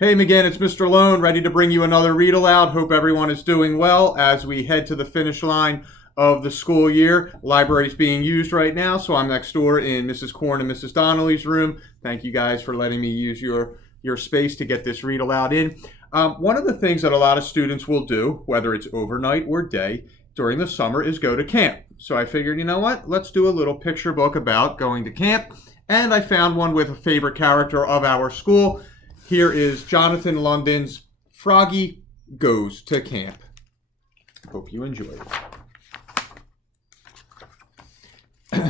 Hey again, it's Mr. Lohn, ready to bring you another read aloud. Hope everyone is doing well as we head to the finish line of the school year. Library's being used right now, so I'm next door in Mrs. Korn and Mrs. Donnelly's room. Thank you guys for letting me use your space to get this read aloud in. One of the things that a lot of students will do, whether it's overnight or day, during the summer is go to camp. So I figured, you know what, let's do a little picture book about going to camp. And I found one with a favorite character of our school. Here is Jonathan London's Froggy Goes to Camp. Hope you enjoy it.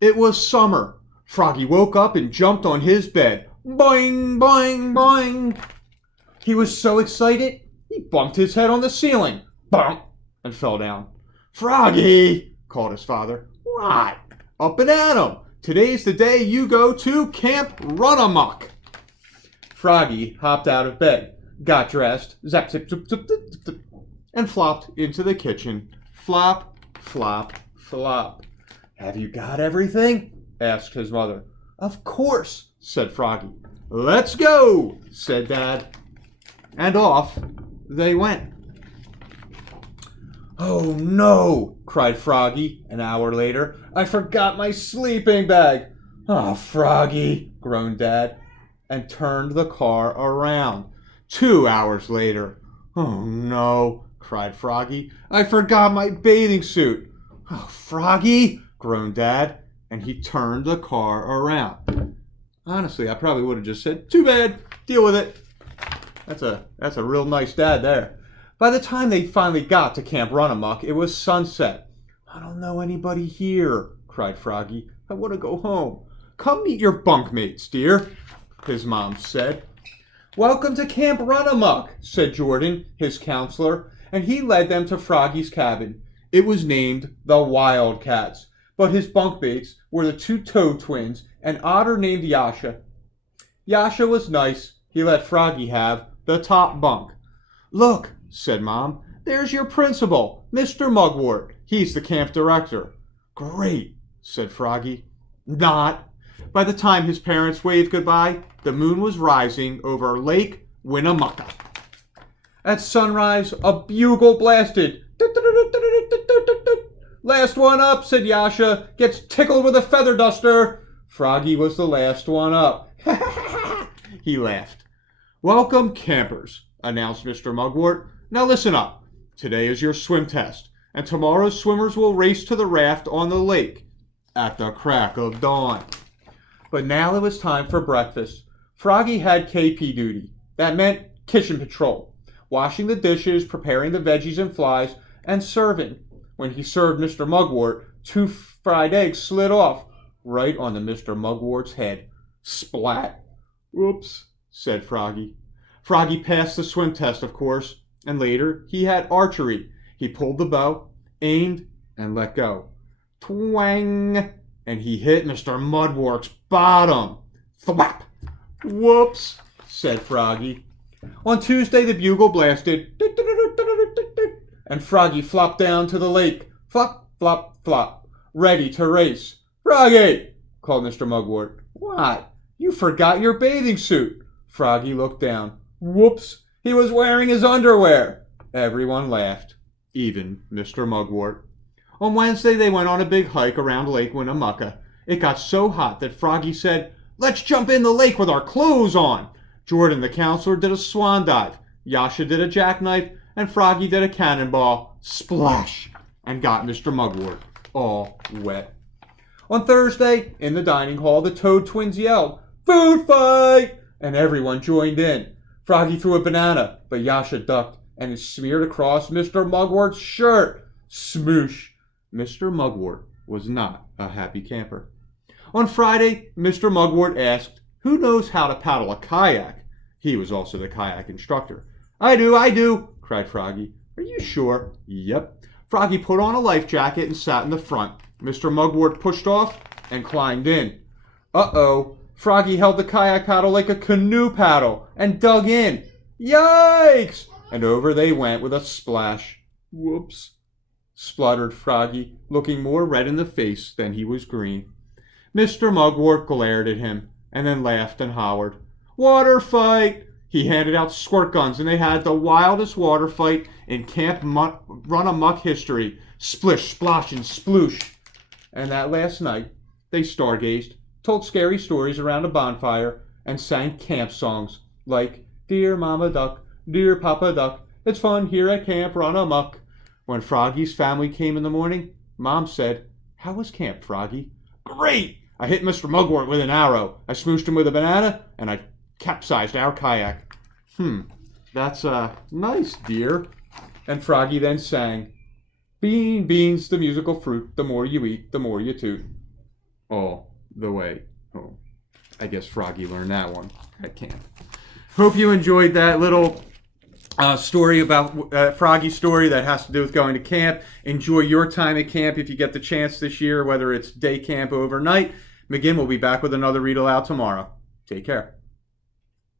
It was summer. Froggy woke up and jumped on his bed. Boing, boing, boing. He was so excited, he bumped his head on the ceiling. Bump, and fell down. Froggy, called his father. What? Up and at 'em. Today's the day you go to Camp Run Amok. Froggy hopped out of bed, got dressed, zap, zip, zip, zip, zip, zip, and flopped into the kitchen. Flop, flop, flop. Have you got everything? Asked his mother. Of course, said Froggy. Let's go, said Dad. And off they went. Oh no, cried Froggy an hour later. I forgot my sleeping bag. Oh, Froggy, groaned Dad, and turned the car around. 2 hours later. Oh no, cried Froggy. I forgot my bathing suit. Oh, Froggy, groaned Dad, and he turned the car around. Honestly, I probably would have just said, too bad, deal with it. That's a real nice dad there. By the time they finally got to Camp Run Amok, it was sunset. I don't know anybody here, cried Froggy. I want to go home. Come meet your bunkmates, dear, his mom said. Welcome to Camp Run Amok, said Jordan, his counselor, and he led them to Froggy's cabin. It was named the Wildcats, but his bunkmates were the two Toad twins, an otter named Yasha. Yasha was nice. He let Froggy have the top bunk. Look, said Mom, there's your principal, Mr. Mugwort. He's the camp director. Great, said Froggy. Not. By the time his parents waved goodbye, the moon was rising over Lake Winnemucca. At sunrise, a bugle blasted. Last one up, said Yasha. Gets tickled with a feather duster. Froggy was the last one up. He laughed. Welcome, campers, announced Mr. Mugwort. Now listen up. Today is your swim test, and tomorrow's swimmers will race to the raft on the lake at the crack of dawn. But now it was time for breakfast. Froggy had KP duty. That meant kitchen patrol, washing the dishes, preparing the veggies and flies, and serving. When he served Mr. Mugwort, 2 fried eggs slid off right onto Mr. Mugwort's head. Splat. Whoops, said Froggy. Froggy passed the swim test, of course, and later he had archery. He pulled the bow, aimed, and let go. Twang! And he hit Mr. Mugwort's bottom. Thwap! Whoops, said Froggy. On Tuesday, the bugle blasted, and Froggy flopped down to the lake. Flop, flop, flop, ready to race. Froggy, called Mr. Mugwort. What? You forgot your bathing suit. Froggy looked down. Whoops, he was wearing his underwear. Everyone laughed, even Mr. Mugwort. On Wednesday, they went on a big hike around Lake Winnemucca. It got so hot that Froggy said, Let's jump in the lake with our clothes on. Jordan, the counselor, did a swan dive. Yasha did a jackknife, and Froggy did a cannonball. Splash! And got Mr. Mugwort all wet. On Thursday, in the dining hall, the Toad twins yelled, Food fight! And everyone joined in. Froggy threw a banana, but Yasha ducked, and it smeared across Mr. Mugwort's shirt. Smoosh! Mr. Mugwort was not a happy camper. On Friday, Mr. Mugwort asked, Who knows how to paddle a kayak? He was also the kayak instructor. I do, cried Froggy. Are you sure? Yep. Froggy put on a life jacket and sat in the front. Mr. Mugwort pushed off and climbed in. Uh-oh. Froggy held the kayak paddle like a canoe paddle and dug in. Yikes! And over they went with a splash. Whoops, spluttered Froggy, looking more red in the face than he was green. Mr. Mugwort glared at him and then laughed and hollered. Water fight! He handed out squirt guns, and they had the wildest water fight in Camp Run Amok history. Splish, splosh, and sploosh. And that last night, they stargazed, told scary stories around a bonfire, and sang camp songs like Dear Mama Duck, Dear Papa Duck, it's fun here at Camp Run Amok. When Froggy's family came in the morning, Mom said, how was camp, Froggy? Great! I hit Mr. Mugwort with an arrow. I smooshed him with a banana, and I capsized our kayak. That's nice, dear. And Froggy then sang, Bean, beans, the musical fruit, the more you eat, the more you toot. All the way home. I guess Froggy learned that one at camp. Hope you enjoyed that little story about Froggy's story that has to do with going to camp. Enjoy your time at camp if you get the chance this year, whether it's day camp, overnight. McGinn will be back with another read aloud tomorrow. Take care.